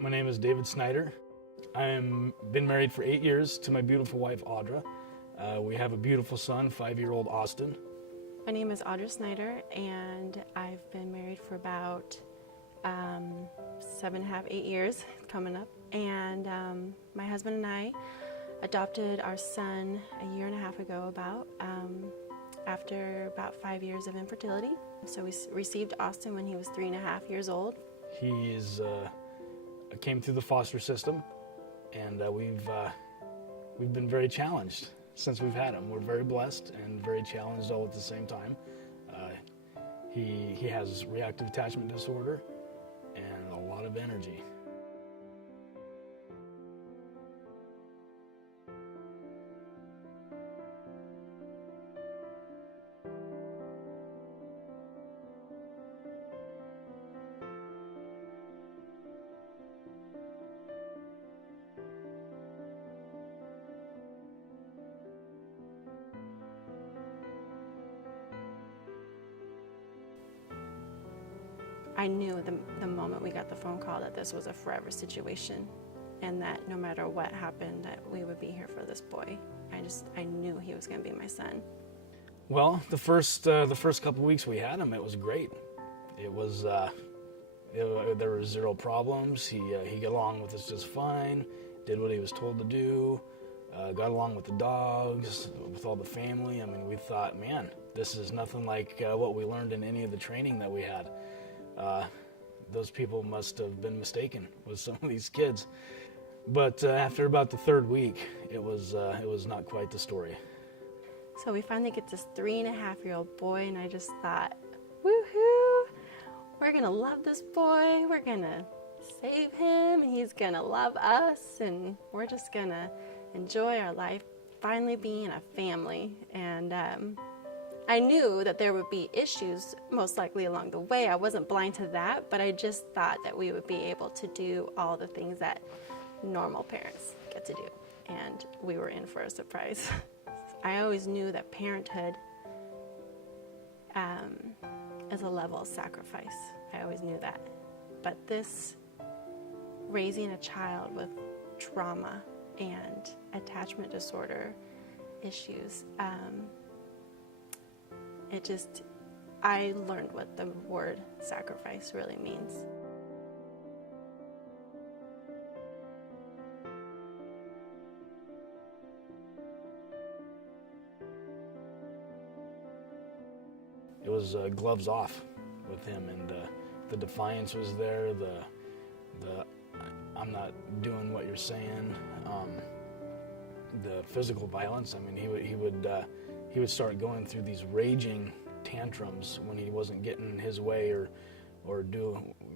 My name is David Snyder. I've been married for 8 years to my beautiful wife, Audra. We have a beautiful son, 5-year-old Austin. My name is Audra Snyder, and I've been married for about 7.5, 8 years coming up. And my husband and I adopted our son a 1.5 years ago after about 5 years of infertility. So we received Austin when he was 3.5 years old. He came through the foster system, and we've been very challenged since we've had him. We're very blessed and very challenged all at the same time. He has reactive attachment disorder and a lot of energy. I knew the moment we got the phone call that this was a forever situation, and that no matter what happened, that we would be here for this boy. I knew he was going to be my son. Well, the first couple weeks we had him, it was great. There were zero problems. He got along with us just fine. Did what he was told to do. Got along with the dogs, with all the family. I mean, we thought, man, this is nothing like what we learned in any of the training that we had. Those people must have been mistaken with some of these kids. But after about the third week, it was not quite the story. So we finally get this 3.5-year-old boy, and I just thought, woohoo, we're gonna love this boy, we're gonna save him, he's gonna love us, and we're just gonna enjoy our life, finally being a family. And I knew that there would be issues most likely along the way. I wasn't blind to that, but I just thought that we would be able to do all the things that normal parents get to do. And we were in for a surprise. I always knew that parenthood is a level of sacrifice. I always knew that. But this, raising a child with trauma and attachment disorder issues, I learned what the word sacrifice really means. It was gloves off with him, and the defiance was there. The I'm not doing what you're saying. The physical violence. I mean, he would start going through these raging tantrums when he wasn't getting his way or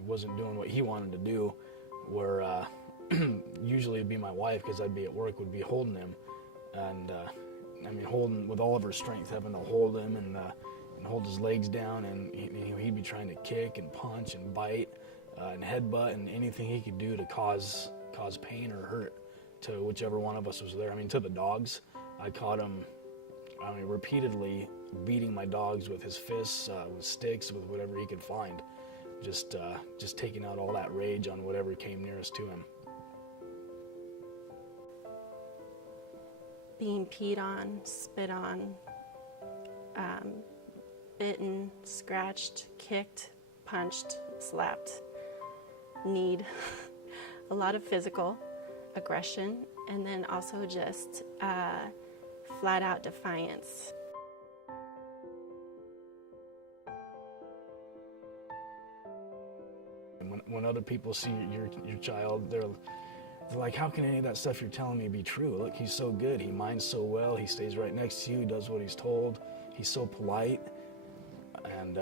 wasn't doing what he wanted to do, where usually it'd be my wife, because I'd be at work, would be holding him, and holding with all of her strength, having to hold him and hold his legs down, and he'd be trying to kick and punch and bite and headbutt and anything he could do to cause pain or hurt to whichever one of us was there. I mean, to the dogs. I caught him repeatedly beating my dogs with his fists, with sticks, with whatever he could find, just taking out all that rage on whatever came nearest to him. Being peed on, spit on, bitten, scratched, kicked, punched, slapped, kneed, a lot of physical aggression, and then also just flat out defiance. When other people see your child, they're like, how can any of that stuff you're telling me be true? Look, he's so good. He minds so well. He stays right next to you. He does what he's told. He's so polite. And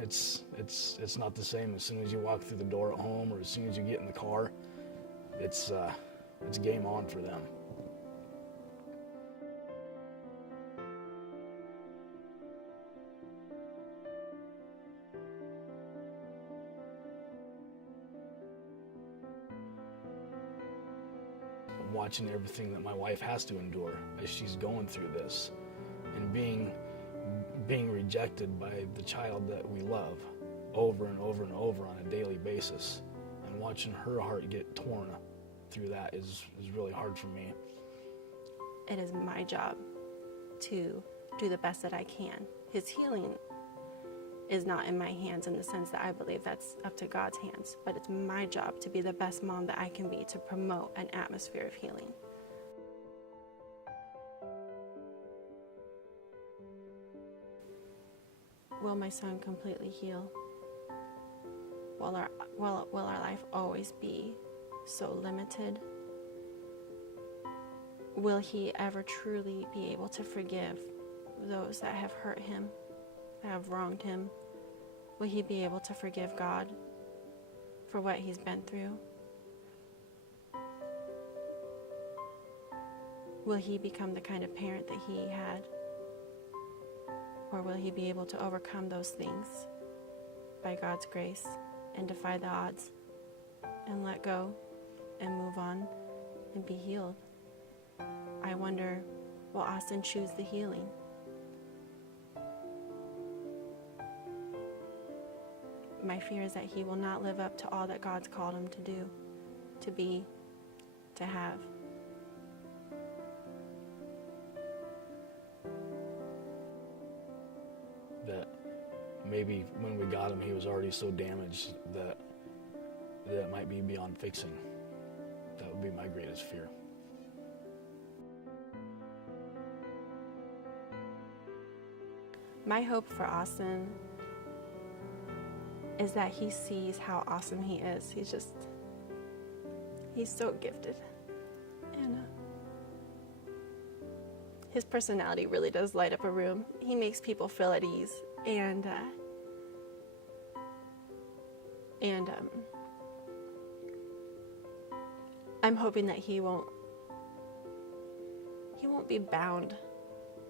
it's not the same as soon as you walk through the door at home, or as soon as you get in the car. It's game on for them. Watching everything that my wife has to endure as she's going through this, and being rejected by the child that we love over and over and over on a daily basis. And and watching her heart get torn through that is really hard for me. It is my job to do the best that I can. His healing is not in my hands in the sense that I believe that's up to God's hands, but it's my job to be the best mom that I can be to promote an atmosphere of healing. Will my son completely heal? Will our life always be so limited? Will he ever truly be able to forgive those that have hurt him, that have wronged him? Will he be able to forgive God for what he's been through? Will he become the kind of parent that he had? Or will he be able to overcome those things by God's grace and defy the odds and let go and move on and be healed? I wonder, will Austin choose the healing? My fear is that he will not live up to all that God's called him to do, to be, to have. That maybe when we got him, he was already so damaged that it might be beyond fixing. That would be my greatest fear. My hope for Austin is that he sees how awesome he is. He's so gifted. And his personality really does light up a room. He makes people feel at ease. And I'm hoping that he won't be bound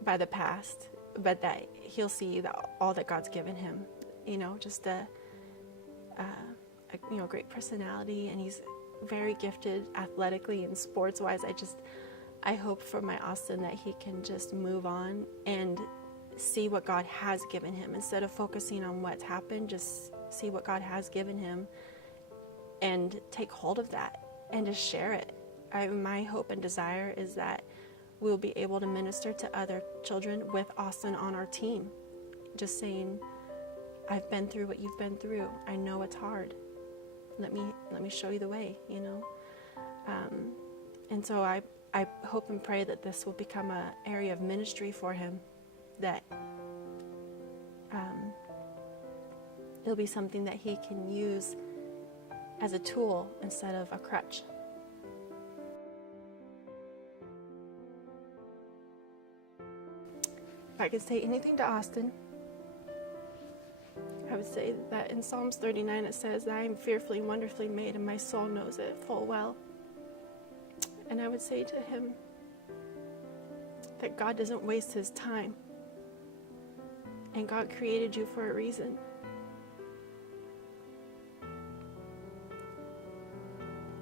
by the past, but that he'll see all that God's given him. You know, just a great personality, and he's very gifted athletically and sports-wise. I hope for my Austin that he can just move on and see what God has given him instead of focusing on what's happened. Just see what God has given him and take hold of that and just share it. My hope and desire is that we'll be able to minister to other children with Austin on our team, just saying, I've been through what you've been through. I know it's hard. Let me show you the way, you know. And so I hope and pray that this will become an area of ministry for him, that it'll be something that he can use as a tool instead of a crutch. If I could say anything to Austin, I would say that in Psalms 39 it says that I am fearfully and wonderfully made, and my soul knows it full well. And I would say to him that God doesn't waste his time, and God created you for a reason.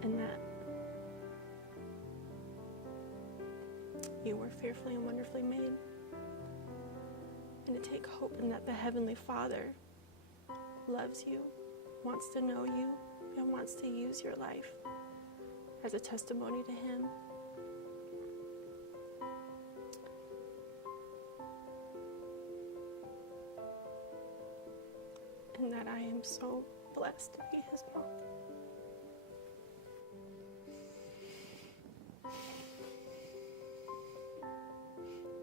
And that you were fearfully and wonderfully made. And to take hope in that the Heavenly Father loves you, wants to know you, and wants to use your life as a testimony to Him. And that I am so blessed to be His mom.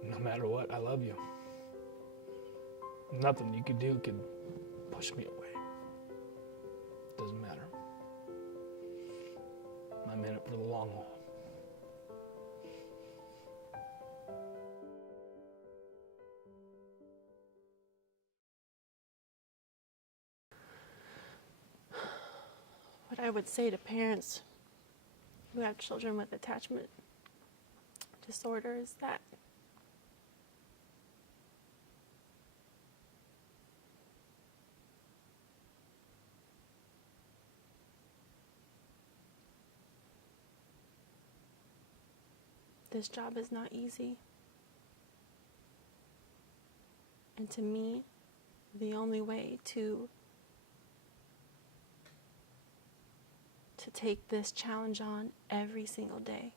No matter what, I love you. Nothing you could do could push me away. Doesn't matter. I'm in it for the long haul. What I would say to parents who have children with attachment disorder is that this job is not easy. And to me, the only way to to take this challenge on every single day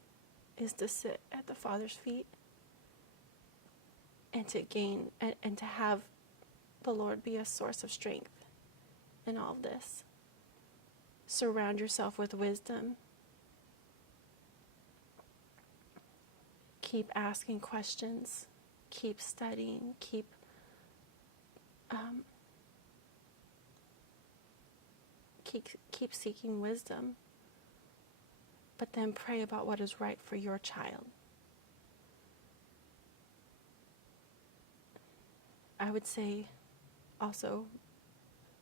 is to sit at the Father's feet and to gain and to have the Lord be a source of strength in all of this. Surround yourself with wisdom. Keep asking questions. Keep studying. Keep seeking wisdom. But then pray about what is right for your child. I would say also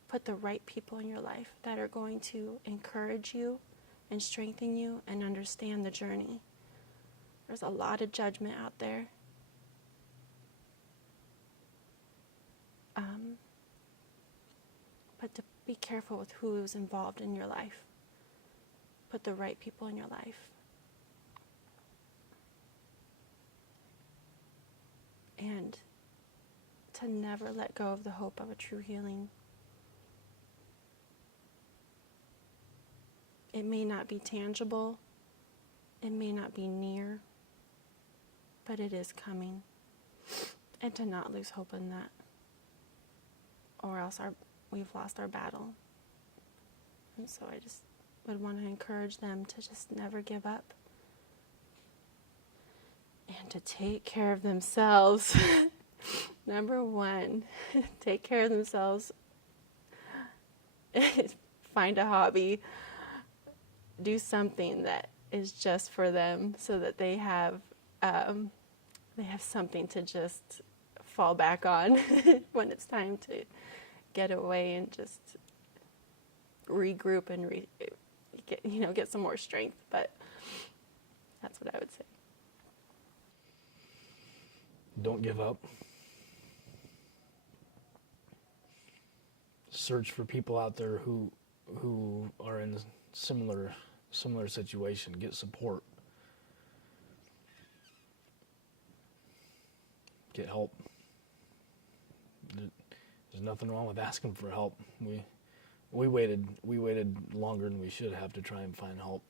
put the right people in your life that are going to encourage you and strengthen you and understand the journey. There's a lot of judgment out there. But to be careful with who is involved in your life. Put the right people in your life. And to never let go of the hope of a true healing. It may not be tangible, it may not be near, but it is coming. And to not lose hope in that, or else we've lost our battle. And so I just would want to encourage them to just never give up and to take care of themselves. Number one, take care of themselves. Find a hobby. Do something that is just for them so that they have something to just fall back on when it's time to get away and just regroup and get some more strength. But that's what I would say. Don't give up. Search for people out there who are in similar situation. Get support. Get help. There's nothing wrong with asking for help. We waited longer than we should have to try and find help.